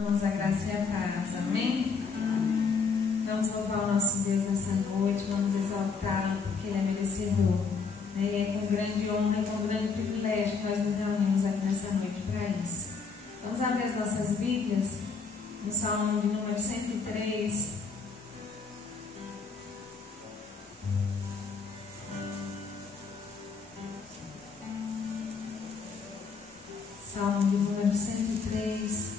Vamos a graça e a paz, amém? Vamos louvar o nosso Deus nessa noite, vamos exaltá-lo porque Ele é merecedor. E é com grande honra e com grande privilégio que nós nos reunimos aqui nessa noite para isso. Vamos abrir as nossas Bíblias no Salmo de número 103. Salmo de número 103.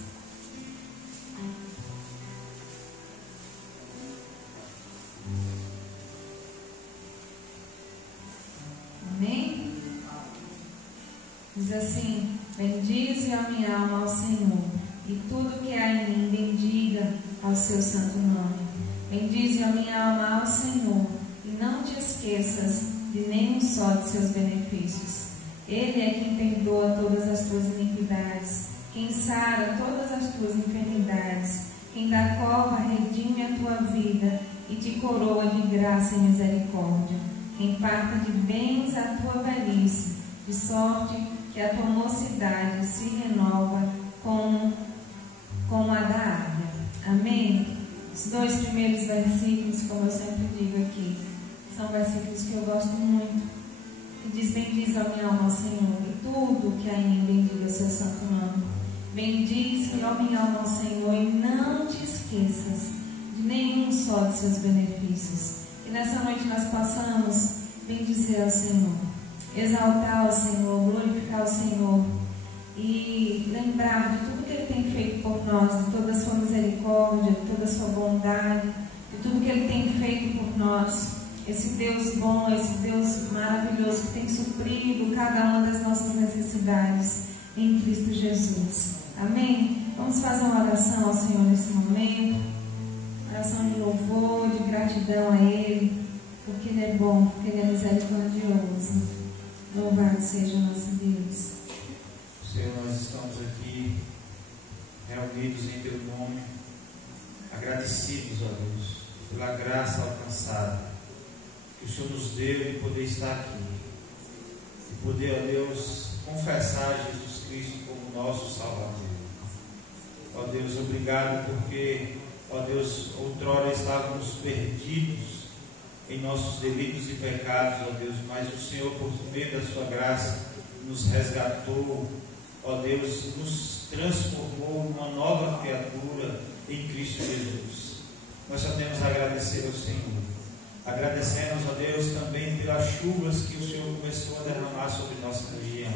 Amém? Diz assim: bendize a minha alma ao Senhor, e tudo que há em mim bendiga ao seu santo nome. Bendize a minha alma ao Senhor, e não te esqueças de nenhum só de seus benefícios. Ele é quem perdoa todas as tuas iniquidades, quem sara todas as tuas enfermidades, quem da cova redime a tua vida e te coroa de graça e misericórdia, quem farta de bens a tua velhice, de sorte que a tua mocidade se renova como a da águia. Amém? Os dois primeiros versículos, como eu sempre digo aqui, são versículos que eu gosto muito. Que diz: bendize a minha alma ao Senhor, e tudo que há em mim bendiga o seu santo nome. Bendize a minha alma ao Senhor, e não te esqueças de nenhum só de seus benefícios. E nessa noite nós possamos bendizer ao Senhor, exaltar ao Senhor, glorificar ao Senhor e lembrar de tudo que Ele tem feito por nós, de toda a sua misericórdia, de toda a sua bondade, de tudo que Ele tem feito por nós. Esse Deus bom, esse Deus maravilhoso que tem suprido cada uma das nossas necessidades em Cristo Jesus. Amém? Vamos fazer uma oração ao Senhor nesse momento. Oração de louvor, de gratidão a Ele, porque Ele é bom, porque Ele é misericordioso. Louvado seja o nosso Deus. Senhor, nós estamos aqui reunidos em Teu nome, agradecidos, ó Deus, pela graça alcançada que o Senhor nos deu de poder estar aqui, de poder, ó Deus, confessar Jesus Cristo como nosso Salvador. Ó Deus, obrigado porque, ó Deus, outrora estávamos perdidos em nossos delitos e pecados, ó Deus, mas o Senhor, por meio da sua graça, nos resgatou, ó Deus, nos transformou numa nova criatura em Cristo Jesus. Nós só temos a agradecer ao Senhor. Agradecemos a Deus também pelas chuvas que o Senhor começou a derramar sobre nossa região.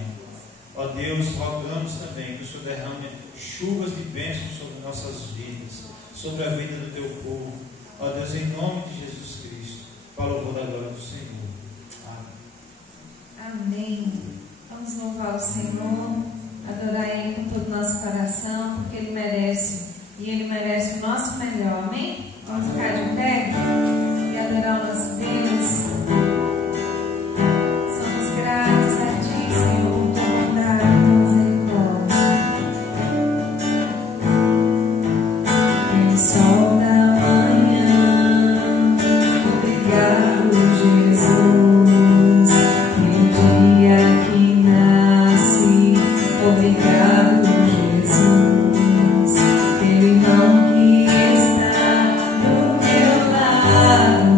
Ó Deus, rogamos também que o Senhor derrame chuvas de bênçãos sobre nossas vidas, sobre a vida do Teu povo. Ó Deus, em nome de Jesus Cristo, para o louvor da glória do Senhor. Amém. Amém. Vamos louvar o Senhor, adorar Ele com todo o nosso coração, porque Ele merece, e Ele merece o nosso melhor. Amém? Vamos ficar de pé e adorar o nosso Deus. Somos gratos a Ti, Senhor, por Tua bondade e misericórdia. Pelo sol da manhã, obrigado, Jesus. Pelo dia que nasce, obrigado, Jesus. Pelo irmão que está do meu lado.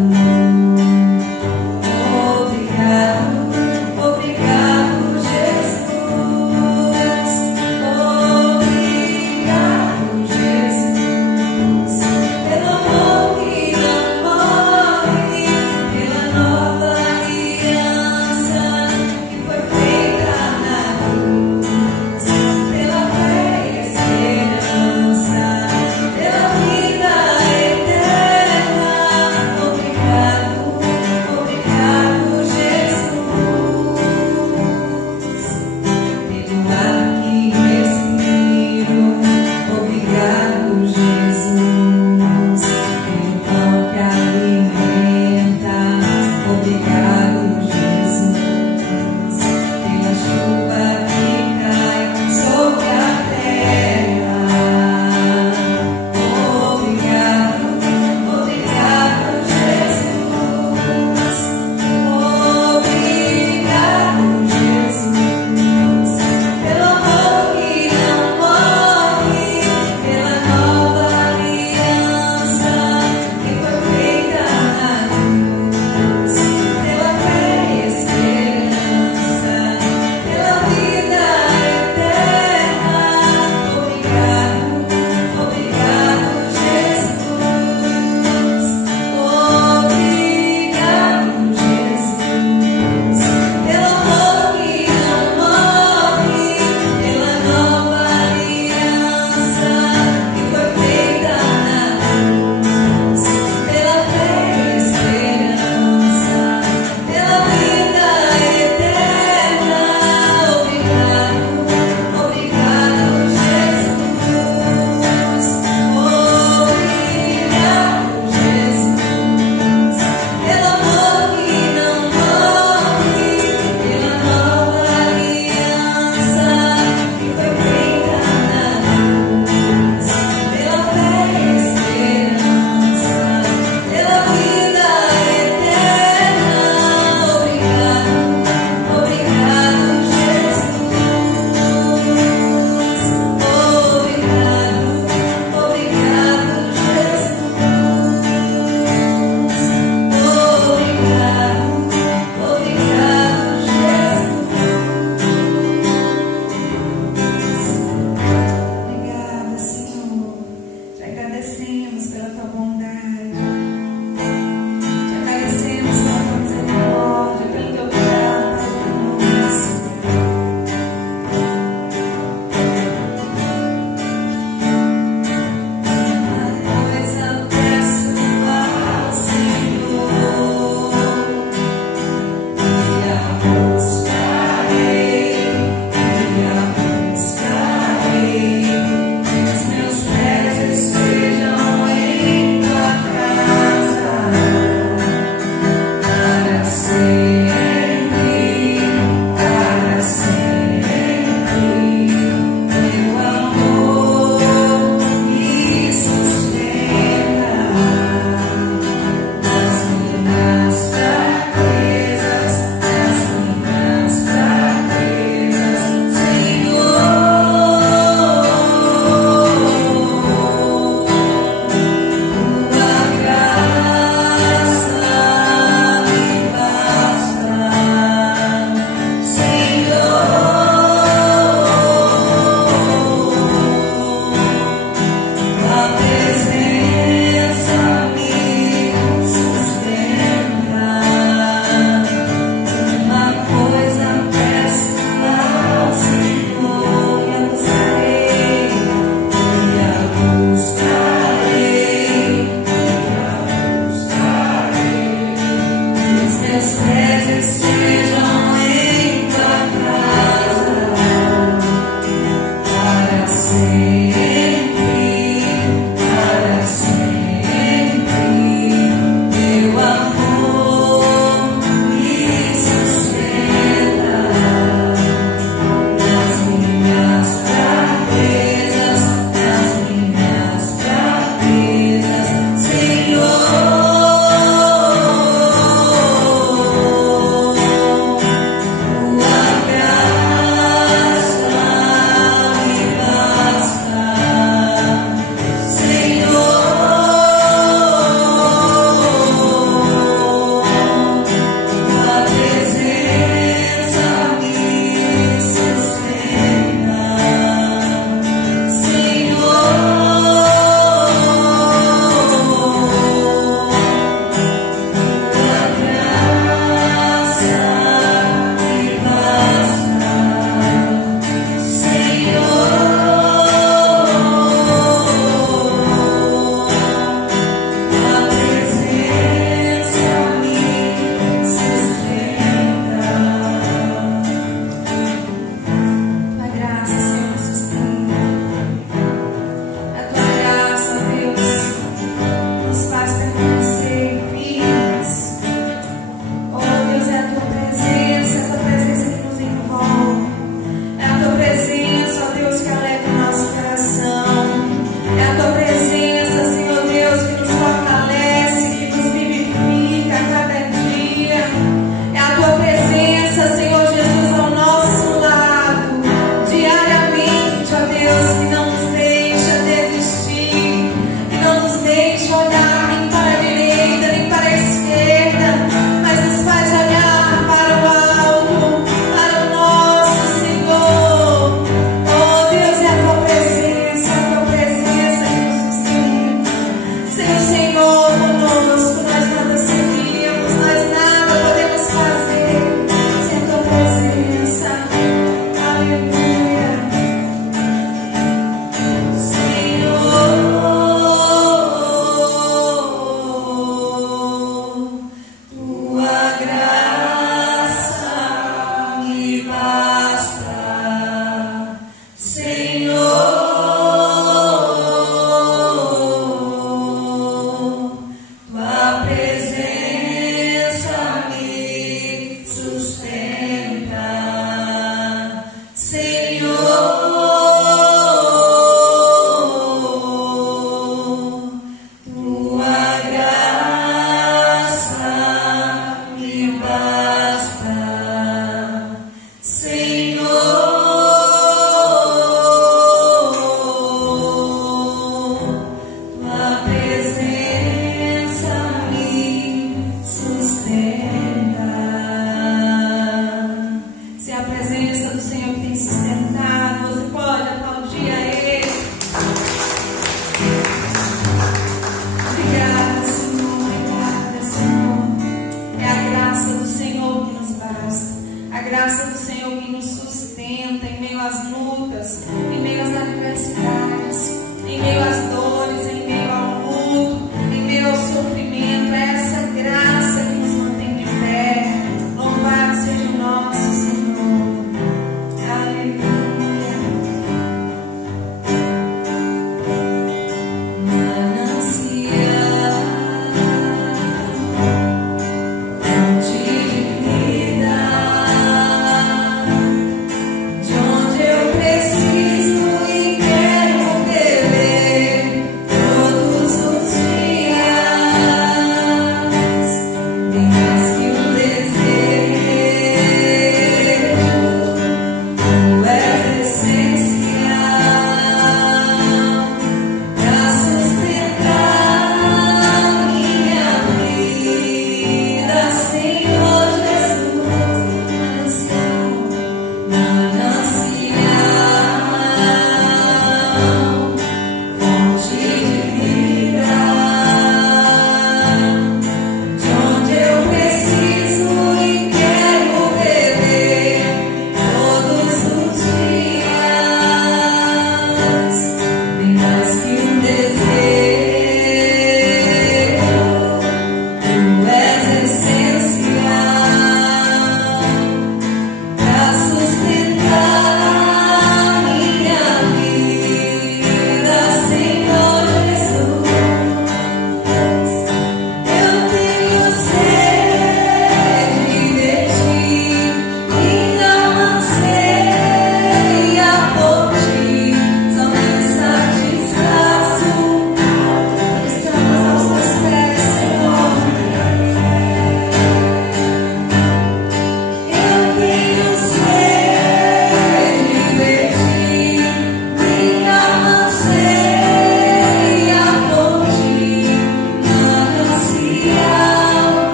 Preciso e quero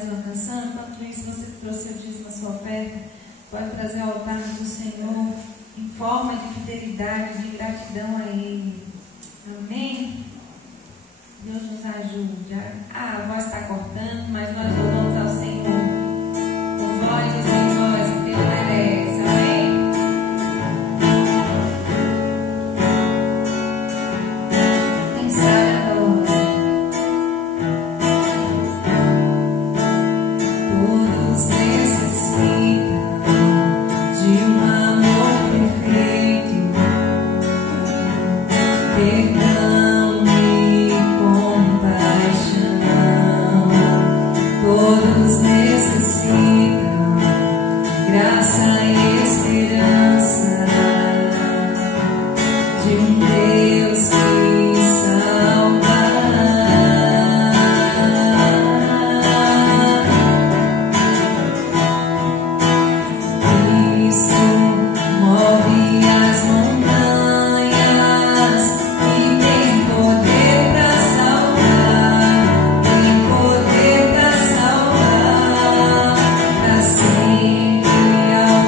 mais uma canção. Enquanto isso, você trouxe o dízimo à sua oferta, pode trazer ao altar do Senhor em forma de fidelidade, de gratidão a Ele. Amém? Deus nos ajude. A voz está cortando, mas nós louvamos ao Senhor. Por voz e sem voz, que Ele merece. Amém? Quem sabe agora? Todos necessitam de um amor perfeito, perdão e compaixão. Todos necessitam graça e esperança de um Deus que salva. Cristo move as montanhas e tem poder para salvar, tem poder para salvar, para sempre ao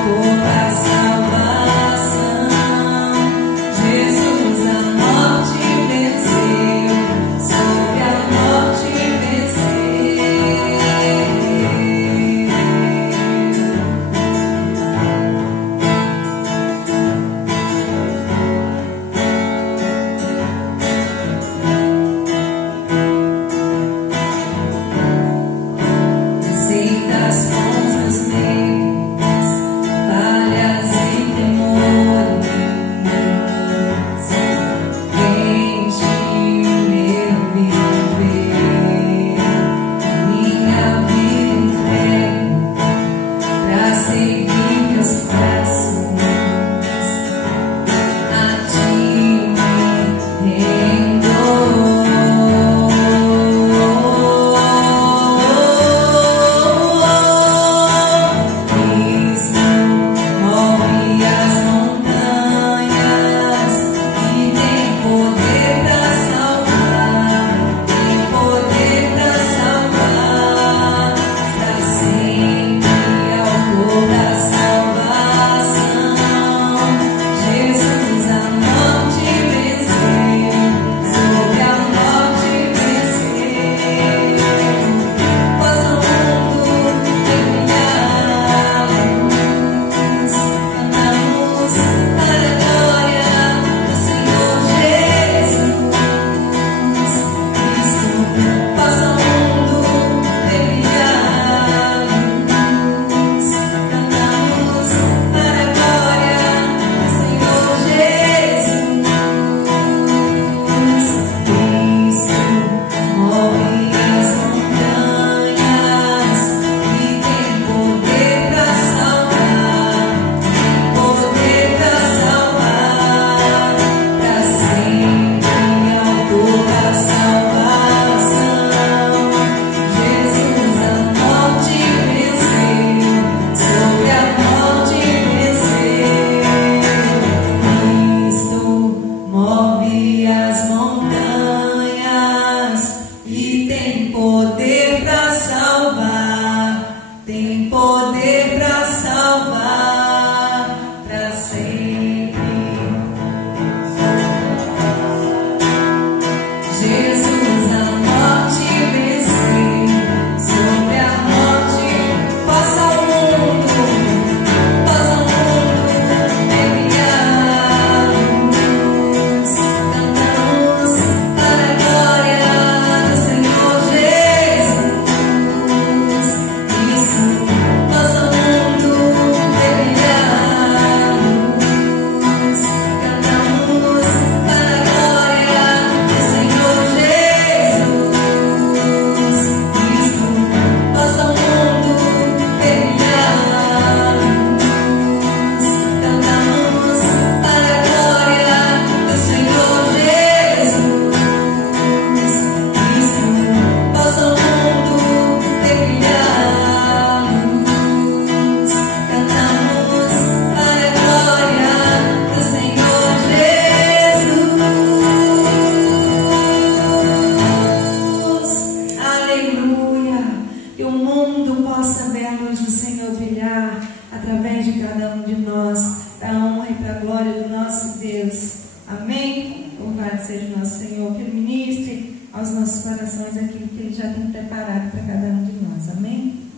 mundo possa ver a luz do Senhor brilhar através de cada um de nós, para a honra e para a glória do nosso Deus. Amém? Louvado seja o nosso Senhor, que Ele ministre aos nossos corações aquilo que Ele já tem preparado para cada um de nós. Amém?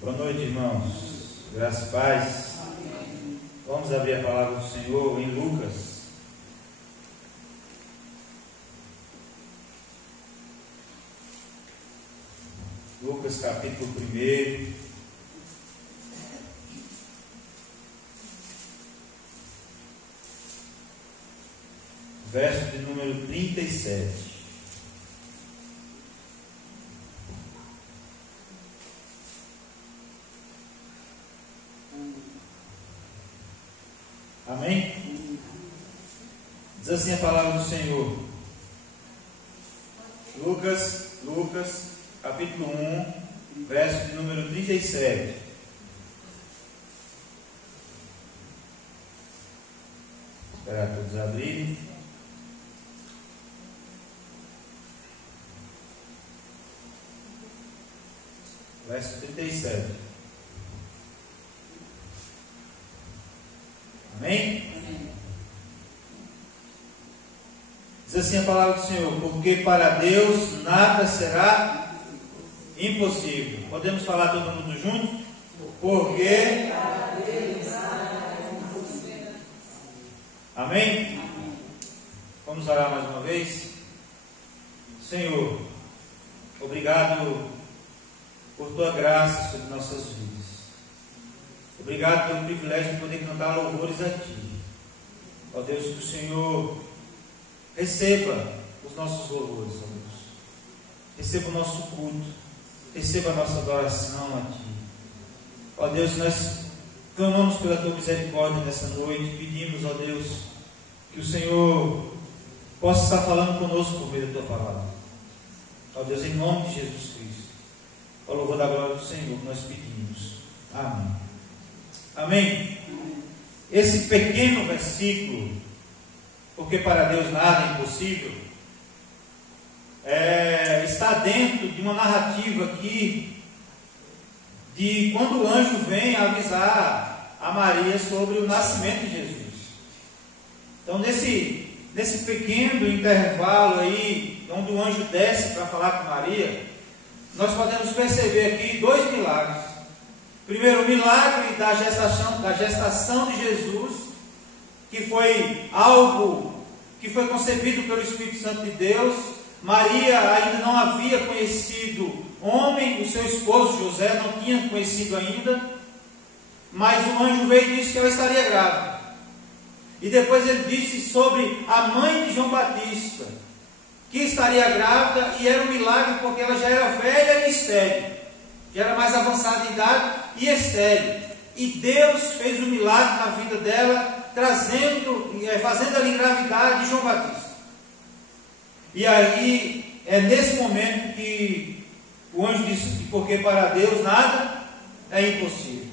Boa noite, irmãos. Graças e paz. Vamos abrir a palavra do Senhor em Lucas. Lucas capítulo 1. Verso de número 37. Amém? Diz assim a palavra do Senhor. Lucas, capítulo 1, verso de número 37. Esperar todos abrirem. Verso 37. Amém? Diz assim a palavra do Senhor: porque para Deus nada será impossível. Podemos falar todo mundo junto? Porque para Deus nada é impossível. Amém? Vamos orar mais uma vez? Senhor, obrigado por Tua graça sobre nossas vidas. Obrigado pelo privilégio de poder cantar louvores a Ti. Ó Deus, que o Senhor receba os nossos louvores, ó Deus. Receba o nosso culto. Receba a nossa adoração a Ti. Ó Deus, nós clamamos pela Tua misericórdia nessa noite. Pedimos, ó Deus, que o Senhor possa estar falando conosco por meio da Tua palavra. Ó Deus, em nome de Jesus Cristo. Ó louvor da glória do Senhor, nós pedimos. Amém. Amém? Esse pequeno versículo, porque para Deus nada é impossível, está dentro de uma narrativa aqui de quando o anjo vem avisar a Maria sobre o nascimento de Jesus. Então, nesse pequeno intervalo aí, onde o anjo desce para falar com Maria, nós podemos perceber aqui dois milagres. Primeiro, o milagre da gestação de Jesus, que foi algo que foi concebido pelo Espírito Santo de Deus. Maria ainda não havia conhecido homem, o seu esposo José não tinha conhecido ainda, mas o anjo veio e disse que ela estaria grávida. E depois ele disse sobre a mãe de João Batista, que estaria grávida, e era um milagre porque ela já era velha e estéril, já era mais avançada em idade e estéril. E Deus fez um milagre na vida dela, fazendo ela engravidar de João Batista. E aí, é nesse momento que o anjo disse que porque para Deus nada é impossível.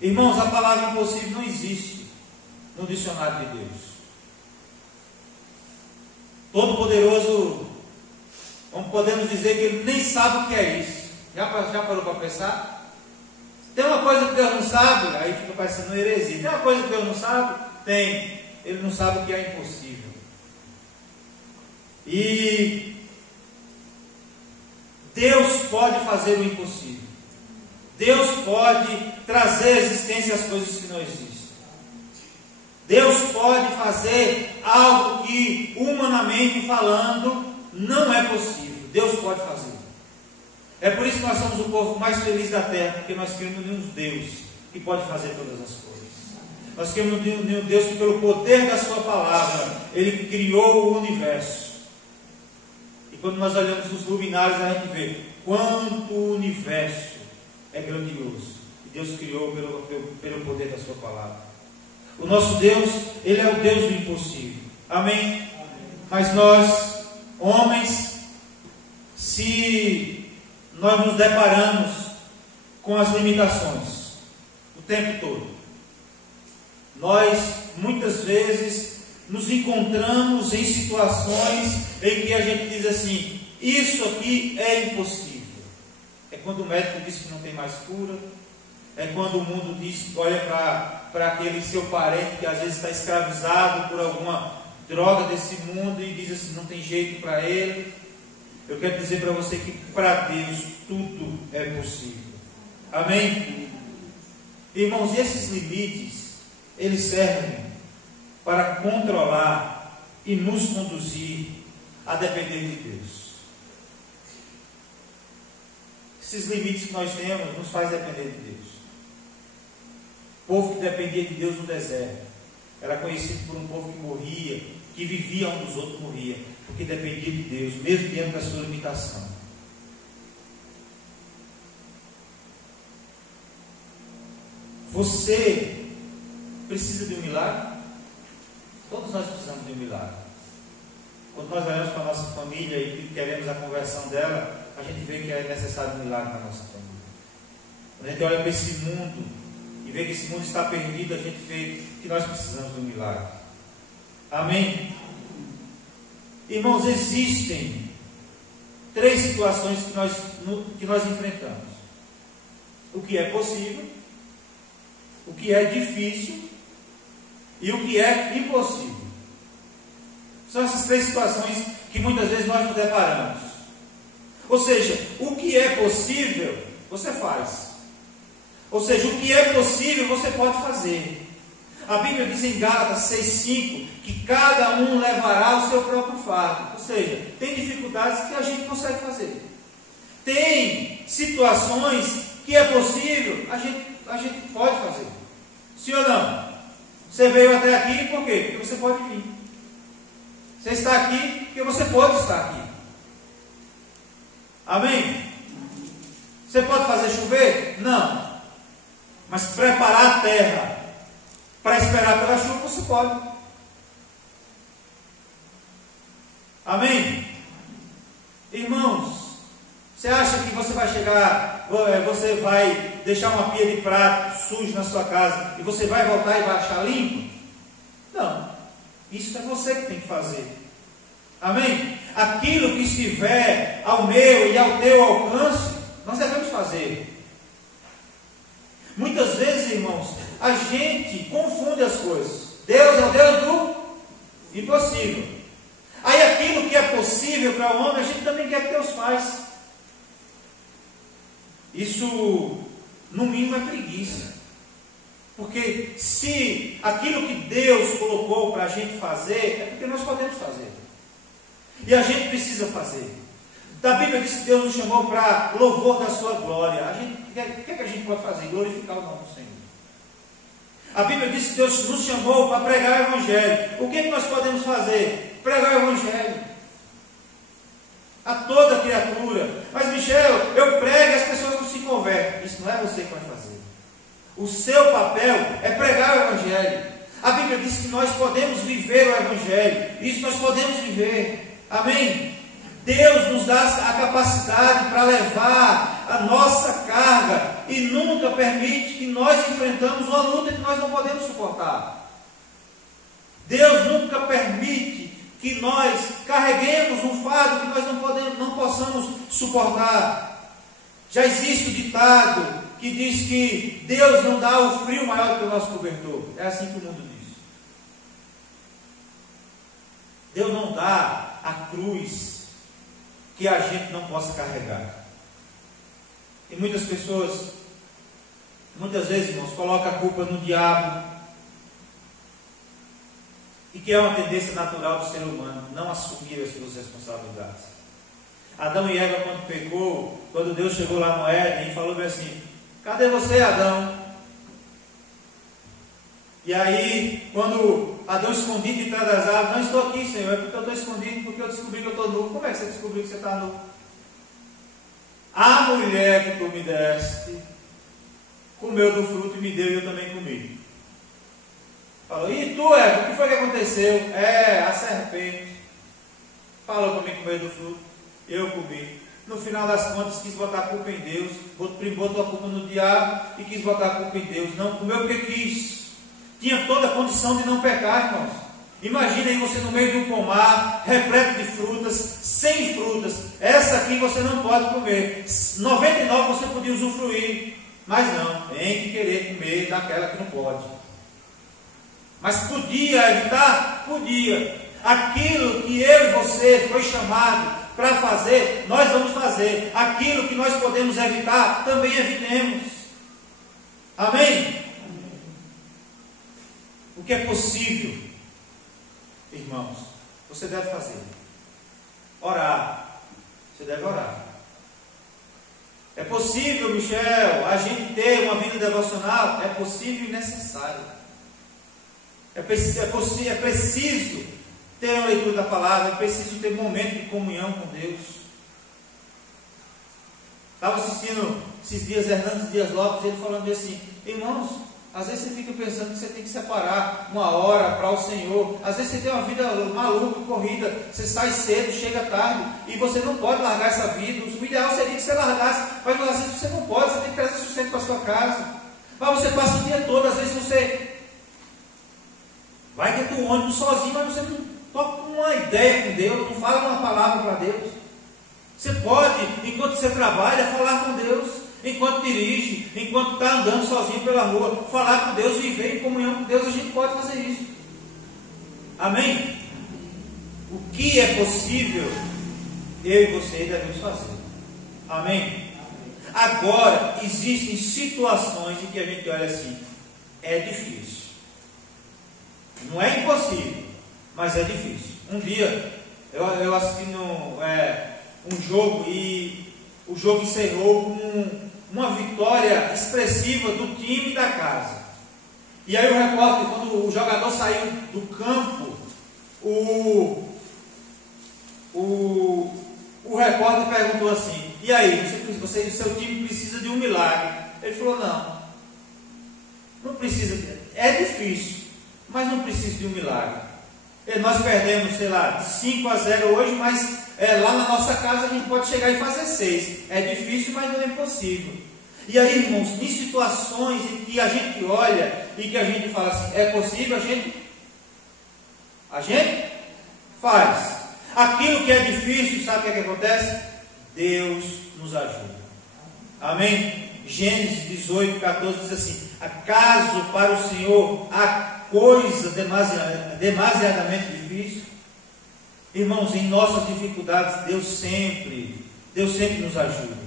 Irmãos, a palavra impossível não existe no dicionário de Deus. Todo-Poderoso, podemos dizer que Ele nem sabe o que é isso. Já parou para pensar? Tem uma coisa que Deus não sabe, aí fica parecendo uma heresia. Tem uma coisa que Deus não sabe? Tem. Ele não sabe o que é impossível. E Deus pode fazer o impossível. Deus pode trazer à existência as coisas que não existem. Deus pode fazer algo que, humanamente falando, não é possível. Deus pode fazer. É por isso que nós somos o povo mais feliz da terra, porque nós cremos em um Deus que pode fazer todas as coisas. Nós cremos em um Deus que, pelo poder da sua palavra, Ele criou o universo. E quando nós olhamos os luminares, a gente vê quanto o universo é grandioso. E Deus criou pelo poder da sua palavra. O nosso Deus, Ele é o Deus do impossível. Amém? Mas nós, homens, se nós nos deparamos com as limitações o tempo todo, nós muitas vezes nos encontramos em situações em que a gente diz assim: isso aqui é impossível. É quando o médico diz que não tem mais cura. É quando o mundo diz, olha para aquele seu parente que às vezes está escravizado por alguma droga desse mundo e diz assim: não tem jeito para ele. Eu quero dizer para você que para Deus tudo é possível. Amém? Irmãos, e esses limites, eles servem para controlar e nos conduzir a depender de Deus. Esses limites que nós temos nos faz depender de Deus. O povo que dependia de Deus no deserto era conhecido por um povo que morria, que vivia um dos outros, morria, porque dependia de Deus, mesmo diante da sua limitação. Você precisa de um milagre? Todos nós precisamos de um milagre. Quando nós olhamos para a nossa família e queremos a conversão dela, a gente vê que é necessário um milagre na nossa família. Quando a gente olha para esse mundo e vê que esse mundo está perdido, a gente vê que nós precisamos de um milagre. Amém? Irmãos, existem 3 situações que nós enfrentamos: o que é possível, o que é difícil e o que é impossível. São essas 3 situações que muitas vezes nós nos deparamos. Ou seja, o que é possível, você faz. Ou seja, o que é possível, você pode fazer. A Bíblia diz em Gálatas 6,5 que cada um levará o seu próprio fardo. Ou seja, tem dificuldades que a gente consegue fazer. Tem situações que é possível, a gente pode fazer. Sim ou não? Você veio até aqui por quê? Porque você pode vir. Você está aqui porque você pode estar aqui. Amém? Você pode fazer chover? Não. Mas preparar a terra para esperar pela chuva, você pode. Amém? Irmãos, você acha que você vai chegar, você vai deixar uma pia de prato sujo na sua casa e você vai voltar e vai achar limpo? Não. Isso é você que tem que fazer. Amém? Aquilo que estiver ao meu e ao teu alcance, nós devemos fazer. Muitas vezes, irmãos, a gente confunde as coisas. Deus é o Deus do impossível. Aí aquilo que é possível para o homem, a gente também quer que Deus faz. Isso, no mínimo, é preguiça. Porque se aquilo que Deus colocou para a gente fazer, é porque nós podemos fazer. E a gente precisa fazer. A Bíblia diz que Deus nos chamou para louvor da sua glória. O que é que a gente pode fazer? Glorificar o nome do Senhor. A Bíblia diz que Deus nos chamou para pregar o Evangelho. O que é que nós podemos fazer? Pregar o Evangelho a toda criatura. Mas Michel, eu prego e as pessoas não se convertem. Isso não é você que vai fazer. O seu papel é pregar o Evangelho. A Bíblia diz que nós podemos viver o Evangelho. Isso nós podemos viver. Amém? Deus nos dá a capacidade para levar a nossa carga e nunca permite que nós enfrentamos uma luta que nós não podemos suportar. Deus nunca permite que nós carreguemos um fardo que nós não possamos suportar. Já existe o ditado que diz que Deus não dá o frio maior que o nosso cobertor. É assim que o mundo diz. Deus não dá a cruz que a gente não possa carregar. E muitas pessoas, muitas vezes, irmãos, colocam a culpa no diabo, e que é uma tendência natural do ser humano, não assumir as suas responsabilidades. Adão e Eva, quando pecou, quando Deus chegou lá no Éden e falou assim: cadê você, Adão? E aí, quando Adão escondido de trás das árvores: não estou aqui, Senhor, é porque eu estou escondido, porque eu descobri que eu estou nu. Como é que você descobriu que você está nu? A mulher que tu me deste comeu do fruto e me deu, e eu também comi. Falou: e tu, Eva, o que foi que aconteceu? A serpente falou para mim comer do fruto, eu comi. No final das contas, quis botar a culpa em Deus, botou a culpa no diabo e quis botar a culpa em Deus. Não comeu porque quis. Tinha toda a condição de não pecar, irmãos. Imagina aí você no meio de um pomar, repleto de frutas, sem frutas. Essa aqui você não pode comer. 99 você podia usufruir, mas não, tem que querer comer daquela que não pode. Mas podia evitar? Podia. Aquilo que eu e você foi chamado para fazer, nós vamos fazer. Aquilo que nós podemos evitar, também evitemos. Amém? O que é possível, irmãos, você deve fazer. Orar. Você deve orar. É possível, Michel, a gente ter uma vida devocional? É possível e necessário. É preciso ter uma leitura da palavra, é preciso ter um momento de comunhão com Deus. Estava assistindo esses dias Hernandes Dias Lopes, ele falando assim: irmãos, às vezes você fica pensando que você tem que separar uma hora para o Senhor. Às vezes você tem uma vida maluca, corrida, você sai cedo, chega tarde, e você não pode largar essa vida. O ideal seria que você largasse, mas às vezes você não pode, você tem que trazer sustento para a sua casa. Mas você passa o dia todo, às vezes você vai dentro do ônibus sozinho, mas você não toca uma ideia com Deus, não fala uma palavra para Deus. Você pode, enquanto você trabalha, falar com Deus. Enquanto dirige, enquanto está andando sozinho pela rua, falar com Deus, viver em comunhão com Deus, a gente pode fazer isso. Amém? O que é possível, eu e você devemos fazer. Amém? Agora, existem situações em que a gente olha assim, é difícil. Não é impossível, mas é difícil. Um dia, eu assisti um jogo e o jogo encerrou com uma vitória expressiva do time da casa. E aí o repórter, quando o jogador saiu do campo, o repórter perguntou assim: e aí, seu time precisa de um milagre? Ele falou: não precisa, é difícil, mas não precisa de um milagre. Nós perdemos, sei lá, de 5-0 hoje, mas lá na nossa casa a gente pode chegar e fazer 6. É difícil, mas não é impossível. E aí, irmãos, em situações em que a gente olha e que a gente fala assim, é possível, a gente faz. Aquilo que é difícil, sabe o que acontece? Deus nos ajuda. Amém? Gênesis 18:14 diz assim: acaso para o Senhor há coisa demasiadamente difícil? Irmãos, em nossas dificuldades, Deus sempre nos ajuda.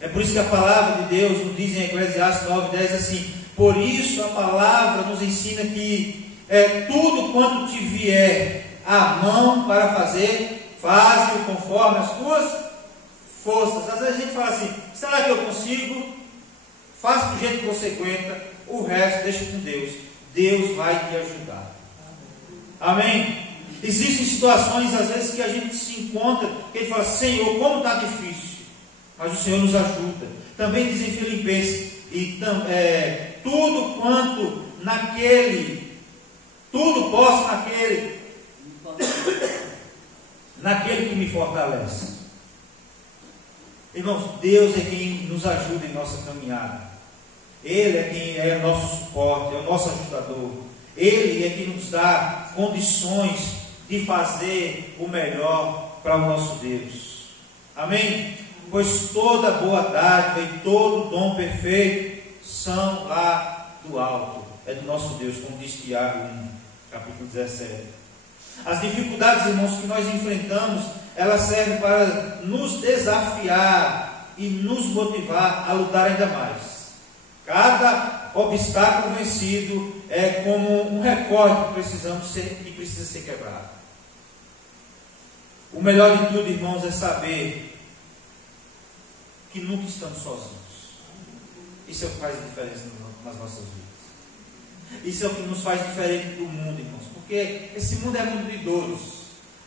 É por isso que a palavra de Deus nos diz em Eclesiastes 9:10 assim: por isso a palavra nos ensina que tudo quanto te vier à mão para fazer, faze-o conforme as tuas forças. Às vezes a gente fala assim: será que eu consigo? Faça do jeito que você aguenta, o resto deixa com Deus. Deus vai te ajudar. Amém? Existem situações às vezes que a gente se encontra, que ele fala: Senhor, como está difícil, mas o Senhor nos ajuda. Também diz em Filipenses: tudo quanto tudo posso naquele que me fortalece. Irmãos, Deus é quem nos ajuda em nossa caminhada. Ele é quem é nosso suporte, é o nosso ajudador. Ele é quem nos dá condições de fazer o melhor para o nosso Deus. Amém? Pois toda boa dádiva e todo dom perfeito são lá do alto. É do nosso Deus, como diz Tiago 1, capítulo 17. As dificuldades, irmãos, que nós enfrentamos, elas servem para nos desafiar e nos motivar a lutar ainda mais. Cada obstáculo vencido é como um recorde que precisa ser quebrado. O melhor de tudo, irmãos, é saber que nunca estamos sozinhos. Isso é o que faz diferença nas nossas vidas. Isso é o que nos faz diferente do mundo, irmãos. Porque esse mundo é mundo de dores,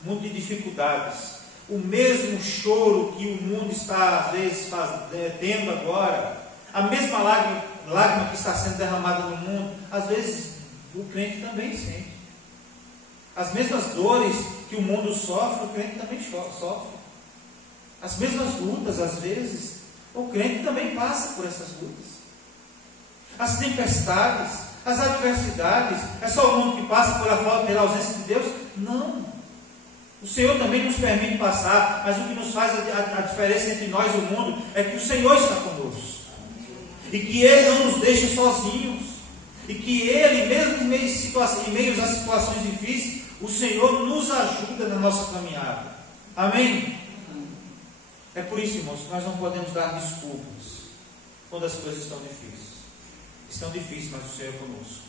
mundo de dificuldades. O mesmo choro que o mundo está, às vezes, tendo agora, a mesma lágrima que está sendo derramada no mundo, às vezes o crente também sente. As mesmas dores que o mundo sofre, o crente também sofre. As mesmas lutas, às vezes, o crente também passa por essas lutas. As tempestades, as adversidades, é só o mundo que passa pela ausência de Deus? Não. O Senhor também nos permite passar, mas o que nos faz a diferença entre nós e o mundo é que o Senhor está conosco. E que Ele não nos deixa sozinhos. E que Ele, mesmo em meio a situações difíceis, o Senhor nos ajuda na nossa caminhada. Amém? É por isso, irmãos, que nós não podemos dar desculpas quando as coisas estão difíceis. Estão difíceis, mas o Senhor é conosco.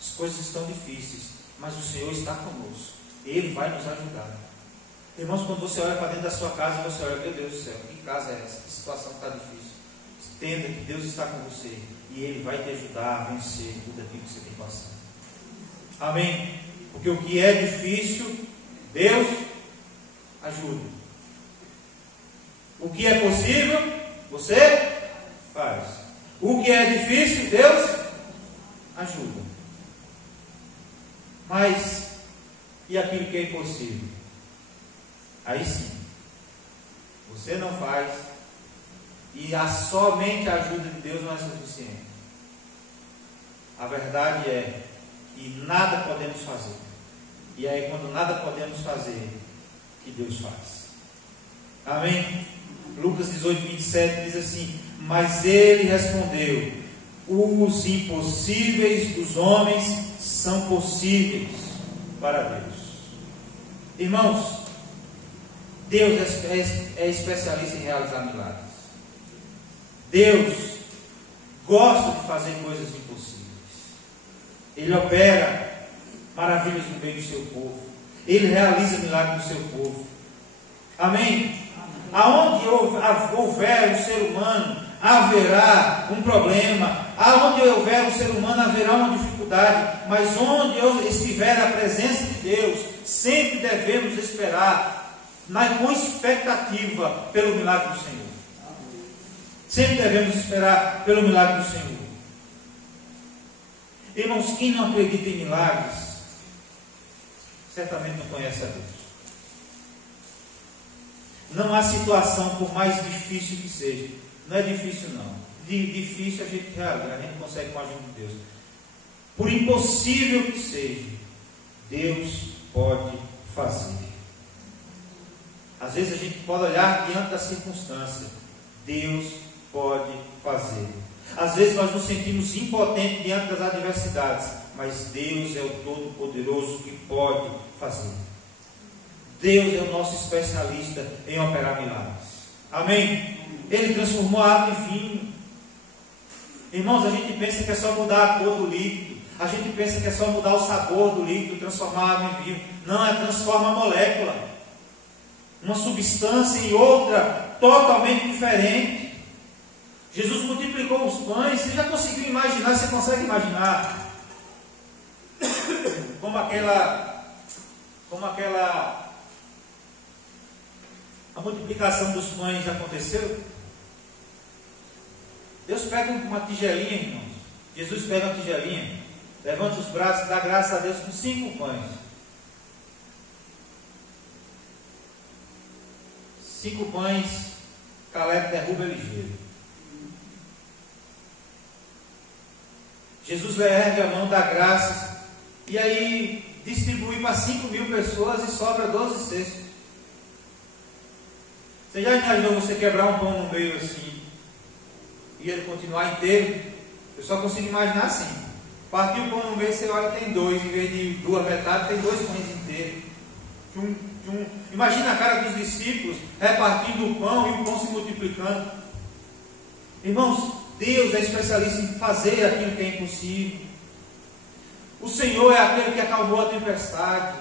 As coisas estão difíceis, mas o Senhor está conosco. Ele vai nos ajudar. Irmãos, quando você olha para dentro da sua casa, você olha, meu Deus do céu, que casa é essa? Que situação está difícil. Entenda que Deus está com você e Ele vai te ajudar a vencer tudo aquilo que você tem passado. Amém? Porque o que é difícil, Deus ajuda. O que é possível, você faz. O que é difícil, Deus ajuda. Mas, e aquilo que é impossível? Aí sim, você não faz, e somente a ajuda de Deus não é suficiente. A verdade é que nada podemos fazer. E aí, quando nada podemos fazer, que Deus faz. Amém? Lucas 18, 27 diz assim: mas ele respondeu: os impossíveis dos homens são possíveis para Deus. Irmãos, Deus é especialista em realizar milagres. Deus gosta de fazer coisas impossíveis. Ele opera maravilhas no meio do seu povo. Ele realiza milagres no seu povo. Amém? Aonde houver um ser humano, haverá um problema. Aonde houver um ser humano, haverá uma dificuldade. Mas onde estiver a presença de Deus, sempre devemos esperar com expectativa pelo milagre do Senhor. Sempre devemos esperar pelo milagre do Senhor. Irmãos, quem não acredita em milagres, certamente não conhece a Deus. Não há situação, por mais difícil que seja. Não é difícil não. Difícil a gente realiza, a gente consegue com a ajuda de Deus. Por impossível que seja, Deus pode fazer. Às vezes a gente pode olhar diante da circunstância. Deus pode fazer. Às vezes nós nos sentimos impotentes diante das adversidades, mas Deus é o Todo-Poderoso que pode fazer. Deus é o nosso especialista em operar milagres. Amém? Ele transformou a água em vinho. Irmãos, a gente pensa que é só mudar a cor do líquido. A gente pensa que é só mudar o sabor do líquido, transformar a água em vinho. Não, transforma a molécula. Uma substância em outra, totalmente diferente. Jesus multiplicou os pães. Você já conseguiu imaginar? Você consegue imaginar como a multiplicação dos pães aconteceu? Deus pega uma tigelinha, irmãos. Jesus pega uma tigelinha, levanta os braços, dá graças a Deus com 5 pães. 5 pães, Caleb derruba ligeiro. Jesus ergue a mão, dá graças, e aí distribui para 5.000 pessoas e sobra 12 cestos. Você já imaginou você quebrar um pão no meio assim e ele continuar inteiro? Eu só consigo imaginar assim. Partiu o pão no meio, você olha, tem 2, em vez de 2 metades, tem 2 pães inteiros. Imagina a cara dos discípulos repartindo o pão e o pão se multiplicando. Irmãos, Deus é especialista em fazer aquilo que é impossível. O Senhor é aquele que acalmou a tempestade.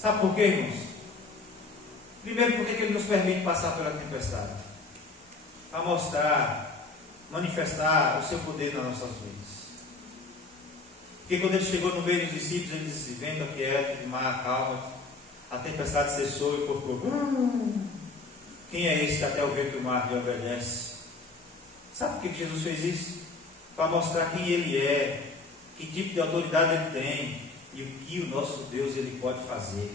Sabe por quê, irmãos? Primeiro, porque Ele nos permite passar pela tempestade, para mostrar, manifestar o seu poder nas nossas vidas. Porque quando Ele chegou no meio dos discípulos, Ele disse: vendo quieto, o mar calma, a tempestade cessou e o povo ficou: quem é esse que até o vento do mar lhe obedece? Sabe por que Jesus fez isso? Para mostrar quem Ele é, que tipo de autoridade Ele tem e o que o nosso Deus Ele pode fazer.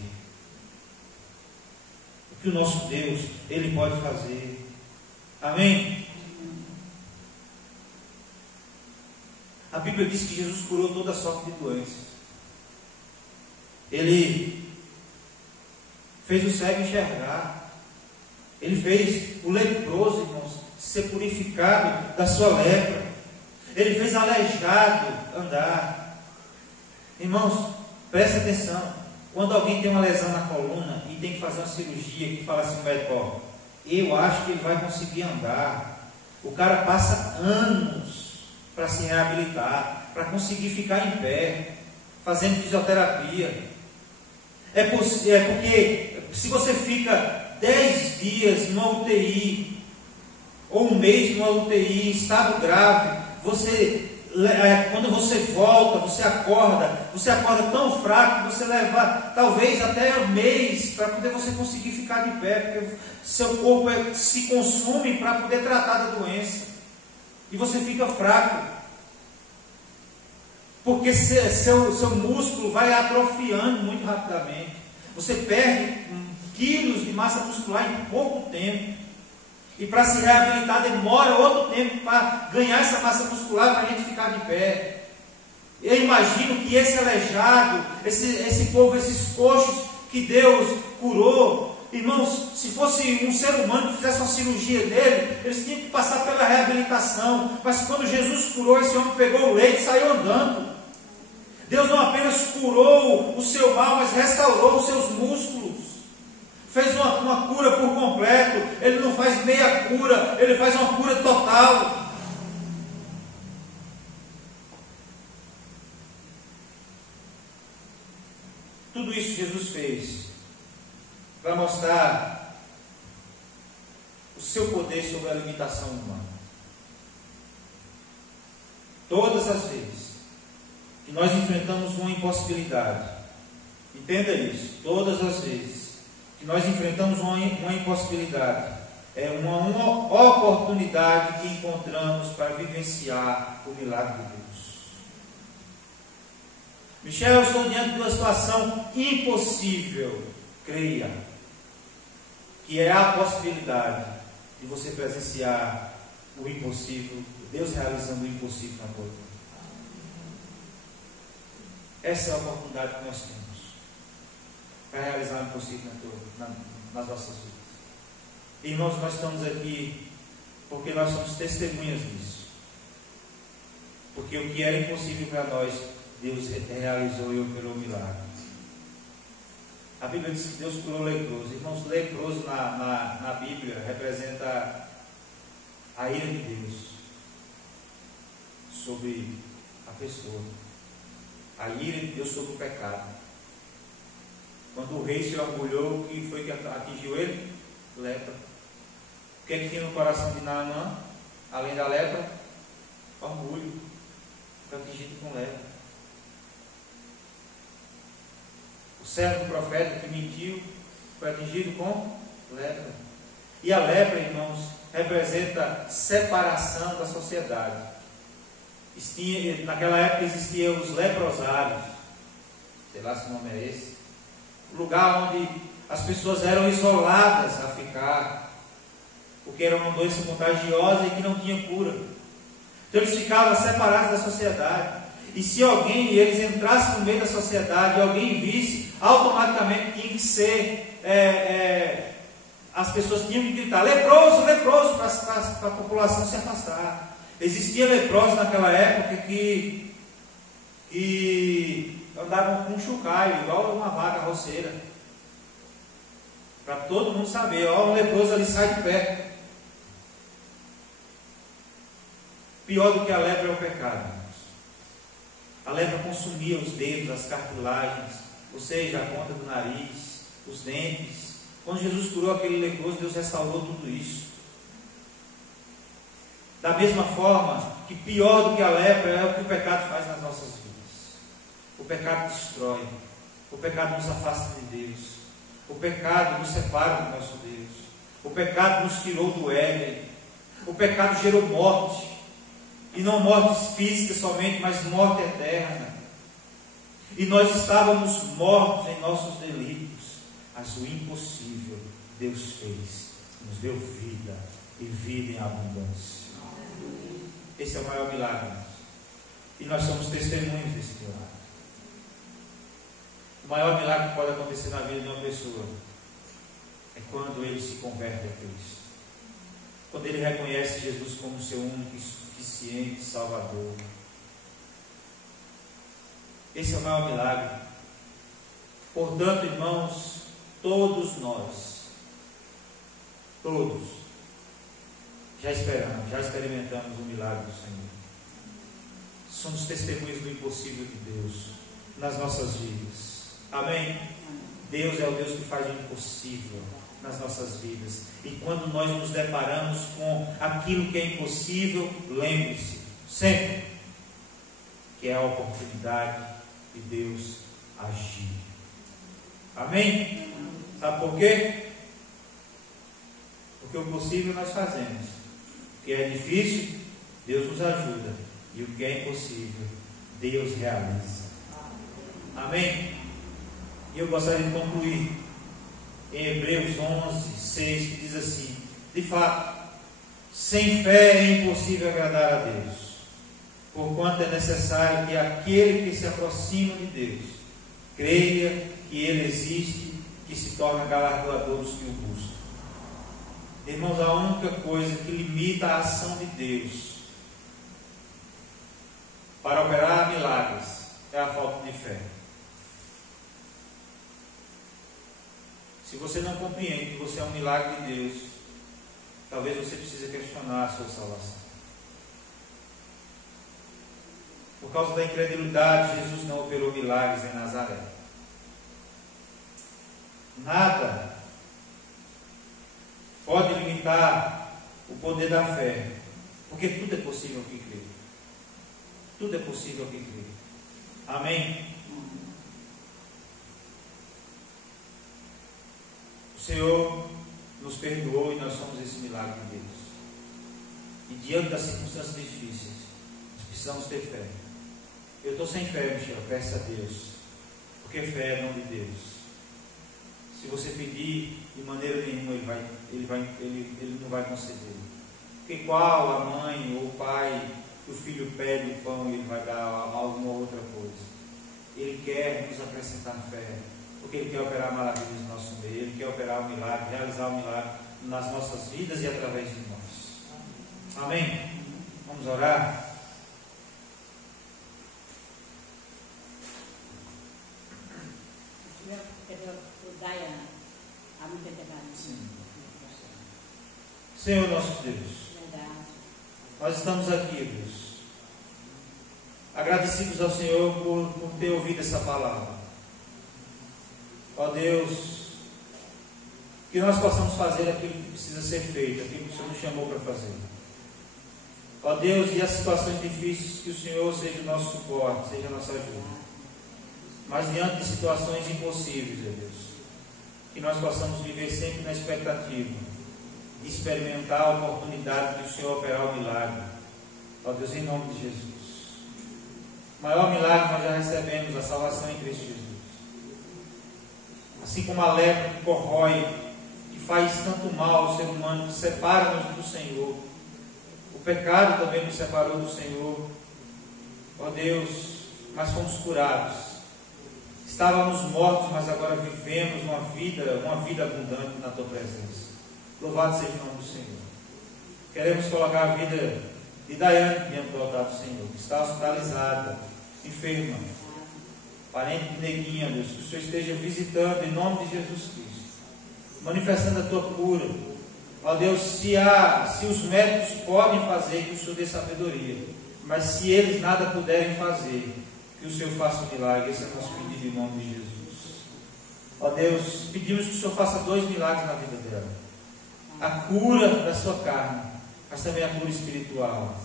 O que o nosso Deus Ele pode fazer. Amém? A Bíblia diz que Jesus curou toda sorte de doenças. Ele fez o cego enxergar. Ele fez o leproso, irmãos, ser purificado da sua lepra. Ele fez aleijado andar. Irmãos, preste atenção. Quando alguém tem uma lesão na coluna e tem que fazer uma cirurgia, que fala assim, médico, eu acho que ele vai conseguir andar. O cara passa anos para se reabilitar, para conseguir ficar em pé, fazendo fisioterapia. É porque se você fica 10 dias numa UTI, ou um mês numa UTI, em estado grave, quando você volta, você acorda tão fraco que você leva talvez até um mês para poder você conseguir ficar de pé, porque seu corpo se consome para poder tratar da doença, e você fica fraco, porque seu músculo vai atrofiando muito rapidamente, você perde quilos de massa muscular em pouco tempo, e para se reabilitar demora outro tempo para ganhar essa massa muscular para a gente ficar de pé. Eu imagino que esse aleijado, esse povo, esses coxos que Deus curou, irmãos, se fosse um ser humano que fizesse uma cirurgia dele, eles tinham que passar pela reabilitação. Mas quando Jesus curou, esse homem pegou o leite e saiu andando. Deus não apenas curou o seu mal, mas restaurou os seus músculos. Fez uma cura por completo. Ele não faz meia cura, ele faz uma cura total. Tudo isso Jesus fez para mostrar o seu poder sobre a limitação humana. Todas as vezes que nós enfrentamos uma impossibilidade, entenda isso, todas as vezes que nós enfrentamos uma impossibilidade, é uma oportunidade que encontramos para vivenciar o milagre de Deus. Michel, eu estou diante de uma situação impossível. Creia que é a possibilidade de você presenciar o impossível, Deus realizando o impossível na tua vida. Essa é a oportunidade que nós temos para realizar o impossível nas nossas vidas. Irmãos, nós estamos aqui porque nós somos testemunhas disso. Porque o que era impossível para nós, Deus realizou e operou o milagre. A Bíblia diz que Deus curou o leproso. Irmãos, leproso na Bíblia representa a ira de Deus sobre a pessoa. A ira de Deus sobre o pecado. Quando o rei se orgulhou, o que foi que atingiu ele? Lepra. O que é que tinha no coração de Naamã? Além da lepra? Orgulho. Foi atingido com lepra. O servo do profeta que mentiu foi atingido com lepra. E a lepra, irmãos, representa separação da sociedade. Naquela época existiam os leprosários, sei lá se o nome é esse, lugar onde as pessoas eram isoladas a ficar, porque era uma doença contagiosa e que não tinha cura. Então eles ficavam separados da sociedade. E se eles entrassem no meio da sociedade e alguém visse, automaticamente tinha que ser, as pessoas tinham que gritar, leproso, leproso, para a população se afastar. Existia leprosos naquela época que andavam com um chocalho, igual uma vaca roceira, para todo mundo saber, ó, um leproso ali, sai de perto. Pior do que a lepra é o pecado. A lepra consumia os dedos, as cartilagens, ou seja, a ponta do nariz, os dentes. Quando Jesus curou aquele leproso, Deus restaurou tudo isso. Da mesma forma que pior do que a lepra é o que o pecado faz nas nossas vidas. O pecado destrói. O pecado nos afasta de Deus. O pecado nos separa do nosso Deus. O pecado nos tirou do Éden. O pecado gerou morte. E não morte física somente, mas morte eterna. E nós estávamos mortos em nossos delitos. Mas o impossível Deus fez. Nos deu vida. E vida em abundância. Esse é o maior milagre. E nós somos testemunhos desse milagre. O maior milagre que pode acontecer na vida de uma pessoa é quando ele se converte a Cristo. Quando ele reconhece Jesus como seu único e suficiente Salvador. Esse é o maior milagre. Portanto, irmãos, todos nós, todos, já experimentamos o milagre do Senhor. Somos testemunhas do impossível de Deus nas nossas vidas. Amém? Deus é o Deus que faz o impossível nas nossas vidas. E quando nós nos deparamos com aquilo que é impossível, lembre-se sempre que é a oportunidade de Deus agir. Amém? Sabe por quê? Porque o possível nós fazemos. O que é difícil, Deus nos ajuda. E o que é impossível, Deus realiza. Amém? E eu gostaria de concluir em Hebreus 11, 6, que diz assim: de fato, sem fé é impossível agradar a Deus, porquanto é necessário que aquele que se aproxima de Deus creia que Ele existe, que se torna galardoador dos que o buscam. Irmãos, a única coisa que limita a ação de Deus para operar milagres é a falta de fé. Se você não compreende que você é um milagre de Deus, talvez você precise questionar a sua salvação. Por causa da incredulidade, Jesus não operou milagres em Nazaré. Nada pode limitar o poder da fé, porque tudo é possível ao que crê. Tudo é possível ao que crê. Amém? O Senhor nos perdoou e nós somos esse milagre de Deus. E diante das circunstâncias difíceis, nós precisamos ter fé. Eu estou sem fé, Michel, peça a Deus, porque fé é dom de Deus. Se você pedir, de maneira nenhuma ele não vai conceder. Porque qual a mãe ou o pai que o filho pede o pão e ele vai dar alguma outra coisa? Ele quer nos acrescentar fé, porque Ele quer operar maravilhas no nosso meio, Ele quer operar o milagre, realizar o milagre nas nossas vidas e através de nós. Amém? Vamos orar? Sim. Senhor nosso Deus, nós estamos aqui, Deus, agradecidos ao Senhor por ter ouvido essa palavra. Ó Deus, que nós possamos fazer aquilo que precisa ser feito, aquilo que o Senhor nos chamou para fazer. Ó Deus, e as situações difíceis, que o Senhor seja o nosso suporte, seja a nossa ajuda. Mas diante de situações impossíveis, ó Deus, que nós possamos viver sempre na expectativa de experimentar a oportunidade de o Senhor operar o milagre. Ó Deus, em nome de Jesus. O maior milagre nós já recebemos, a salvação em Cristo Jesus. Assim como a lepra que corrói, que faz tanto mal ao ser humano, que separa-nos do Senhor. O pecado também nos separou do Senhor. Ó Deus, mas fomos curados. Estávamos mortos, mas agora vivemos uma vida abundante na Tua presença. Louvado seja o nome do Senhor. Queremos colocar a vida de Daiane diante do altar do Senhor, que está hospitalizada, enferma, parente de Neguinha, Deus, que o Senhor esteja visitando em nome de Jesus Cristo, manifestando a Tua cura. Ó Deus, se os médicos podem fazer, que o Senhor dê sabedoria, mas se eles nada puderem fazer, que o Senhor faça o milagre. Esse é o nosso pedido em nome de Jesus. Ó Deus, pedimos que o Senhor faça 2 milagres na vida dela: a cura da sua carne, mas também a cura espiritual.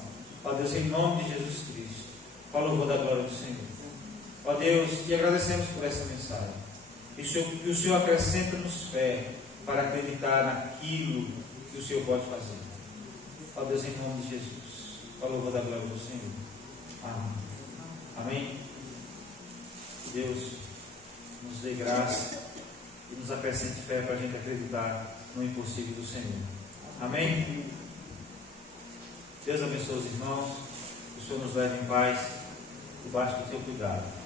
Ó Deus, em nome de Jesus Cristo, para o louvor da glória do Senhor. Ó Deus, te agradecemos por essa mensagem. Que o Senhor acrescenta-nos fé para acreditar naquilo que o Senhor pode fazer. Ó Deus, em nome de Jesus, para o louvor da glória do Senhor. Amém. Amém. Que Deus nos dê graça e nos acrescente fé para a gente acreditar no impossível do Senhor. Amém. Deus abençoe os irmãos. Que o Senhor nos leve em paz. debaixo do teu cuidado.